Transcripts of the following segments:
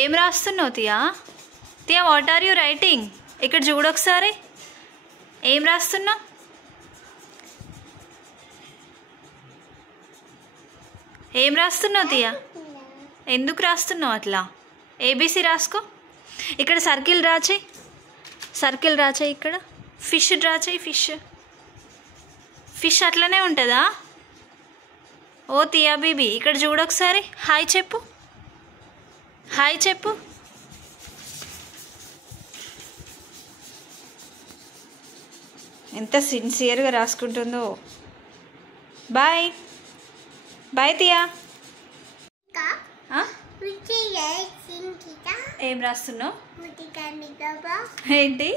ఏం రాస్తున్నావు తియా? తియా, what are you writing? ఇక్కడ చూడొకసారి. ఏం రాస్తున్నావు? ఏం రాస్తున్నావు తియా? ఎందుకు రాస్తున్నావు అట్లా? ఏబీసీ రాసుకో. ఇక్కడ సర్కిల్ డ్రా చేయి. సర్కిల్ డ్రా చేయి. ఇక్కడ ఫిష్ డ్రా చేయి. ఫిష్ అట్లనే ఉంటుందా? ఓ తియా బేబీ, ఇక్కడ చూడొకసారి. హాయ్ చెప్పు. హాయ్ చెప్పు. ఎంత సిన్సియర్గా రాసుకుంటుందో. Bye bye తియా. ఏం రాస్తున్నావు? ఏంటి?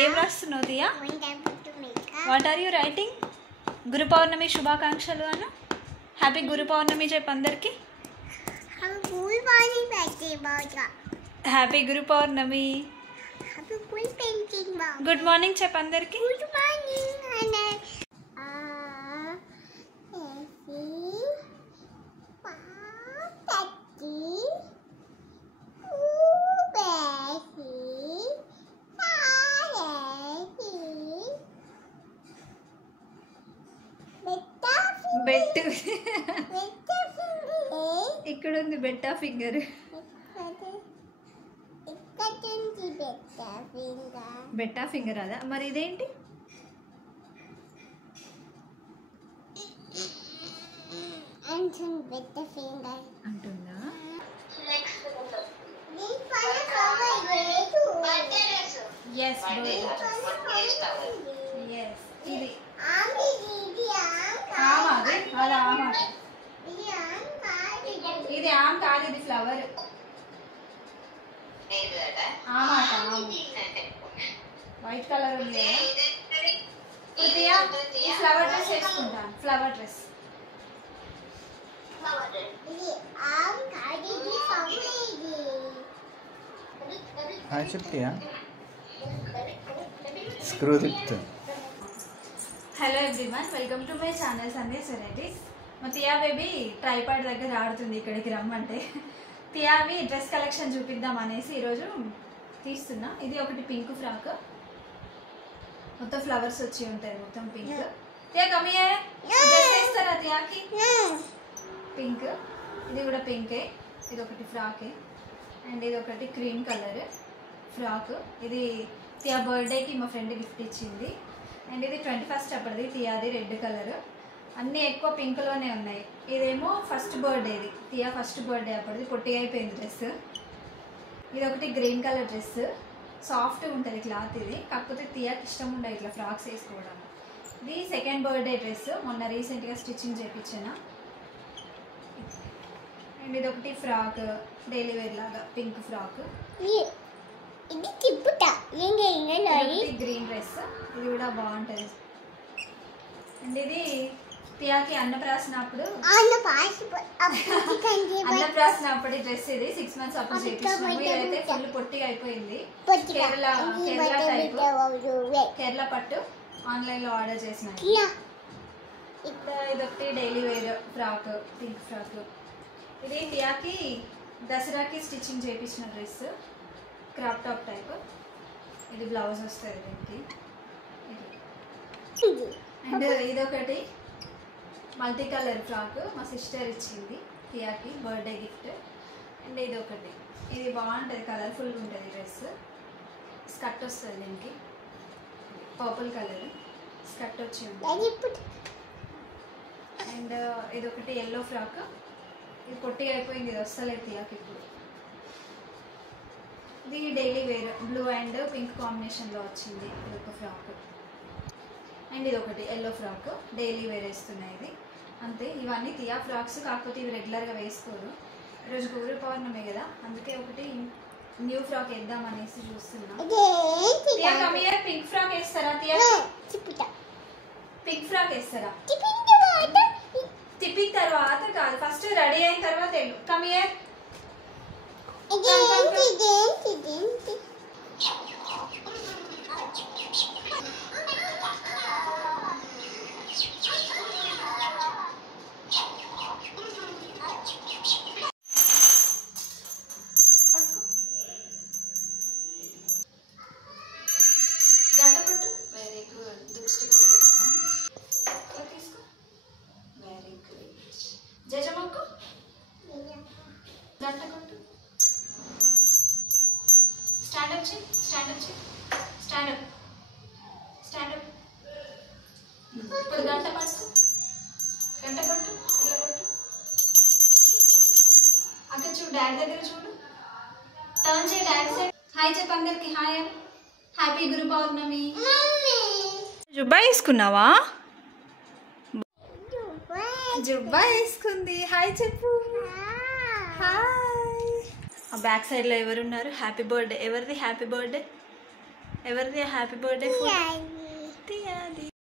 ఏం రాస్తున్నావు తియా? What are you writing? Guru Purnima శుభాకాంక్షలు అన్న. హ్యాపీ గురు పౌర్ణమి చెప్పు అందరికి. Happy Guru Purnima. Good morning చెప్పు అందరికి. బెట్ ఇక్కడ ఉంది. బెట్టా ఫింగర్. బెట్టా ఫింగర్ అదా మరి? ఇదేంటి? అంటుందా? ఇది ఇది ఆమ్ కాదు, ఇది ఫ్లవర్. వైట్ కలర్ ఉంది. ఫ్లవర్ డ్రెస్ వేసుకుంటాను. Flower dress. హాయ్ చెప్తియా. స్క్రూ తిప్తా. Hello everyone, welcome to my channel Sandesh varieties. మా తియా బేబీ ట్రైపాడ్ దగ్గర ఆడుతుంది, ఇక్కడికి రమ్మంటే. తియావి డ్రెస్ కలెక్షన్ చూపిద్దాం అనేసి ఈరోజు తీస్తున్నా. ఇది ఒకటి పింక్ ఫ్రాక్, మొత్తం ఫ్లవర్స్ వచ్చి ఉంటాయి, మొత్తం పింక్. తియా కమియే డ్రెస్ వేస్తారా తియాకి? పింక్. ఇది కూడా పింకే. ఇది ఒకటి ఫ్రాకే. అండ్ ఇది ఒకటి క్రీమ్ కలర్ ఫ్రాక్. ఇది తియా బర్త్డేకి మా ఫ్రెండ్ గిఫ్ట్ ఇచ్చింది. అండ్ ఇది 21st అప్పటిది. తియాది red colour. అన్నీ ఎక్కువ పింక్లోనే ఉన్నాయి. ఇదేమో ఫస్ట్ బర్త్డేది, తియా ఫస్ట్ బర్త్డే అప్పటిది. పొట్టి అయిపోయింది డ్రెస్. ఇది ఒకటి గ్రీన్ కలర్ డ్రెస్, సాఫ్ట్గా ఉంటుంది క్లాత్. ఇది కాకపోతే తియాకి ఇష్టం ఉండదు ఇట్లా ఫ్రాక్స్ వేసుకోవడం. ఇది సెకండ్ బర్త్డే డ్రెస్, మొన్న రీసెంట్గా స్టిచ్చింగ్ చేయించాను. అండ్ ఇది ఒకటి ఫ్రాక్, డైలీ వేర్ లాగా పింక్ ఫ్రాక్. గ్రీన్ డ్రెస్, ఇది కూడా బాగుంటుంది. అండ్ ఇది తియాకి అన్నప్రాసన అప్పుడు డ్రెస్. ఇది 6 months అప్పుడు చేయించాము. ఇదైతే ఫుల్ పొట్టిగా అయిపోయింది. కేరళ పట్టు ఆన్లైన్లో ఆర్డర్ చేసిన. ఇదొకటి daily wear frock, pink frock. ఇది తియాకి దసరాకి స్టిచ్చింగ్ చేయించిన డ్రెస్, క్రాప్ టాప్ టైప్. ఇది బ్లౌజ్ వస్తుంది దీనికి. అండ్ ఇదొకటి మల్టీ కలర్ ఫ్రాక్, మా సిస్టర్ ఇచ్చింది తియాకి బర్త్డే గిఫ్ట్. అండ్ ఇదొకటి, ఇది బాగుంటుంది, కలర్ఫుల్గా ఉంటుంది డ్రెస్. స్కర్ట్ వస్తుంది దీనికి, పర్పుల్ కలర్ స్కర్ట్ వచ్చి ఉంటుంది. అండ్ ఇదొకటి ఎల్లో ఫ్రాక్. ఇది పొట్టిగా అయిపోయింది, ఇది వస్తలేదు తియాకి ఇప్పుడు. ఇది daily wear, blue and pink కాంబినేషన్లో వచ్చింది. ఇది ఒక ఫ్రాక్. అండ్ ఇది ఒకటి ఎల్లో ఫ్రాక్, డైలీ వేర్ వేస్తున్నాయి. ఇది అంతే. ఇవన్నీ తియా ఫ్రాక్స్, కాకపోతే ఇవి రెగ్యులర్గా వేసుకోరు. ఈరోజు గురు పౌర్ణమి కదా, అందుకే ఒకటి న్యూ ఫ్రాక్ వేద్దాం అనేసి చూస్తున్నా. పింక్ ఫ్రాక్ వేస్తారా తియా? పింక్ ఫ్రాక్ వేస్తారా? తిప్పిన తర్వాత కాదు, ఫస్ట్ రెడీ అయిన తర్వాత వెళ్ళు. కమియర్ వచ్చి స్టాండ్ అప్. ఇప్పుడు గంట పట్టు, గంట కొట్టు, ఇలా కొట్టు. అక్కడ చూడు, డాడీ దగ్గర చూడు. టర్న్ చేయి డాడీ సైడ్. హాయ్ చెప్పు అందరికి. హాయ్ అని. హ్యాపీ గురు పౌర్ణమి. జుబ్బా వేసుకున్నావా? జుబ్బా వేసుకుంది. హాయ్ చెప్పు. హాయ్. ఆ బ్యాక్ సైడ్లో ఎవరున్నారు? Happy birthday. ఎవరిది హ్యాపీ బర్త్డే? ఫోటో?